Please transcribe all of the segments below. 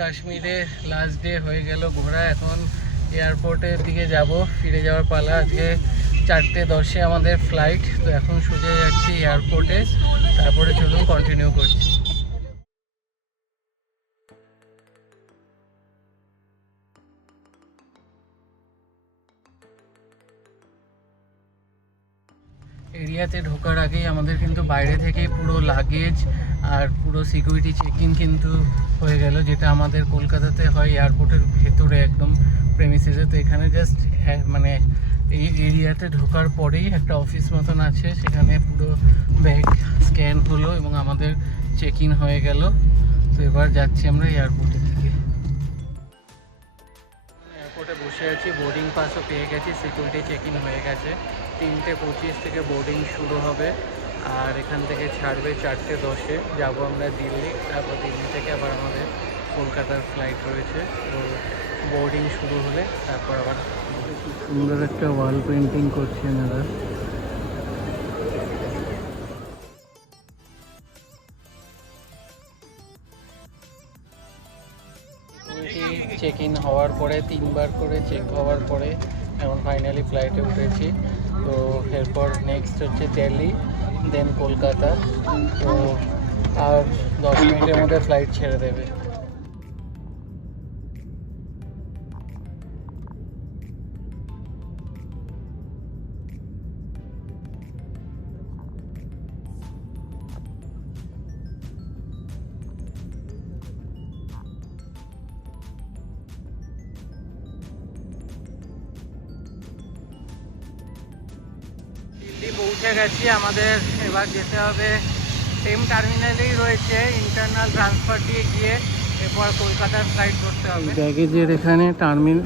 কাশ্মীরে last day হয়ে গেল ঘোরা। এখন এয়ারপোর্টের দিকে যাব, ফিরে যাওয়ার পালা। আজকে 4:10-এ আমাদের ফ্লাইট, তো এখন সোজা যাচ্ছি এয়ারপোর্টে, তারপরে চলুন কন্টিনিউ করছি। এরিয়াতে ঢোকার আগেই আমাদের কিন্তু বাইরে থেকেই পুরো লাগেজ আর পুরো সিকিউরিটি চেক ইন কিন্তু হয়ে গেল, যেটা আমাদের কলকাতাতে হয় এয়ারপোর্টের ভেতরে একদম প্রেমিসিসে। তো এখানে জাস্ট মানে এই এরিয়াতে ঢোকার পরেই একটা অফিস মতন আছে, সেখানে পুরো ব্যাগ স্ক্যান হলো এবং আমাদের চেক ইন হয়ে গেল। তো এবার যাচ্ছি আমরা এয়ারপোর্টের দিকে। এয়ারপোর্টে বসে আছি, বোর্ডিং পাসও পেয়ে গেছি, সিকিউরিটি চেক ইন হয়ে গেছে। 3:25 থেকে বোর্ডিং শুরু হবে আর এখান থেকে ছাড়বে 4:10-এ। যাবো আমরা দিল্লি, তারপর দিল্লি থেকে আবার আমাদের কলকাতার ফ্লাইট রয়েছে। তো বোর্ডিং শুরু হলে তারপর আবার সুন্দর একটা ওয়াল পেন্টিং করছেন এরা। চেক ইন হওয়ার পরে 3বার করে চেক হওয়ার পরে এখন ফাইনালি ফ্লাইটে উঠেছি। তো এরপর নেক্সট হচ্ছে দিল্লি, দেন কলকাতা। তো আর 10 মিনিটের মধ্যে ফ্লাইট ছেড়ে দেবে। দিল্লি পৌঁছে গেছি, আমাদের এবার যেতে হবে সেম টার্মিনালেই রয়েছে, ইন্টারনাল ট্রান্সফার দিয়ে গিয়ে এরপর কলকাতার ফ্লাইট ধরতে হবে। ব্যাগেজের এখানে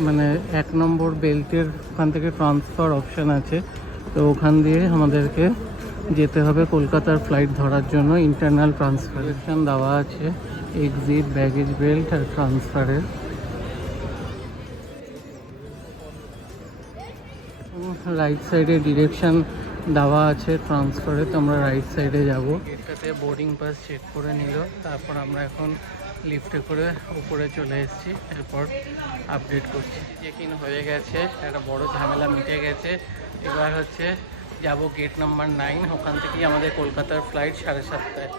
মানে 1 নম্বর বেল্টের ওখান থেকে ট্রান্সফার অপশান আছে, তো ওখান দিয়ে আমাদেরকে যেতে হবে কলকাতার ফ্লাইট ধরার জন্য। ইন্টারনাল ট্রান্সফার অপশান দেওয়া আছে, এক্সিট, ব্যাগেজ বেল্ট আর ট্রান্সফারের। রাইট সাইডে ডিরেকশন দেওয়া আছে ট্রান্সফারে, তো আমরা রাইট সাইডে যাব। এটাতে বোর্ডিং পাস চেক করে নিল, তারপর আমরা এখন লিফটে করে উপরে চলে এসেছি, এরপর আপডেট করছি। চেক ইন হয়ে গেছে, একটা বড় ঝামেলা মিটে গেছে। এবার হচ্ছে যাব গেট নাম্বার 9, ওখান থেকেই আমাদের কলকাতার ফ্লাইট 7:30টায়।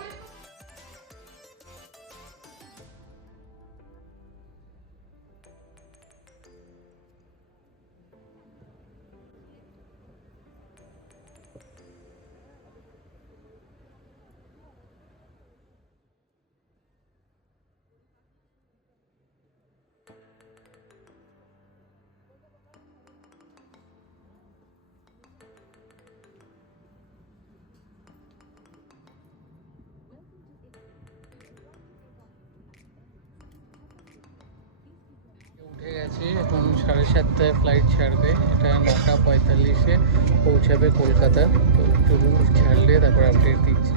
উঠে গেছি, এখন 7:30টায় ফ্লাইট ছাড়বে। এটা 9:45-এ পৌঁছাবে কলকাতা। তো চলুন ছাড়লে তারপর আপডেট দিচ্ছি।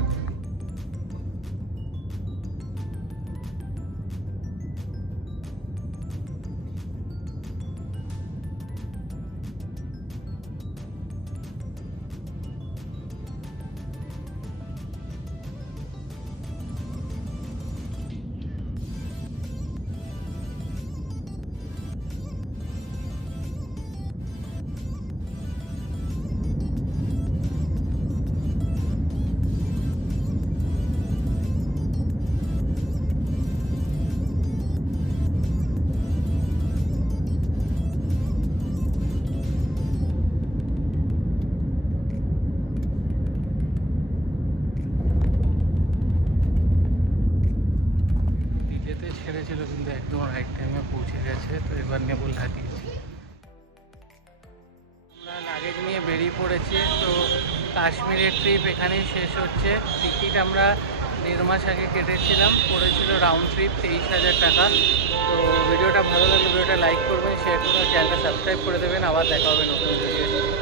ছেড়েছিল কিন্তু একদম রাইট টাইমে পৌঁছে গেছে। তো এবার নেবুল লাগিয়েছি। আমরা লাগেজ নিয়ে বেরিয়ে পড়েছি। তো কাশ্মীরের ট্রিপ এখানেই শেষ হচ্ছে। টিকিট আমরা 1.5 মাস আগে কেটেছিলাম, পড়েছিল রাউন্ড ট্রিপ 23,000 টাকা। তো ভিডিওটা ভালো লাগলে ভিডিওটা লাইক করবেন, শেয়ার করবেন, চ্যানেলটা সাবস্ক্রাইব করে দেবেন। আবার দেখা হবে নতুন ভিডিও।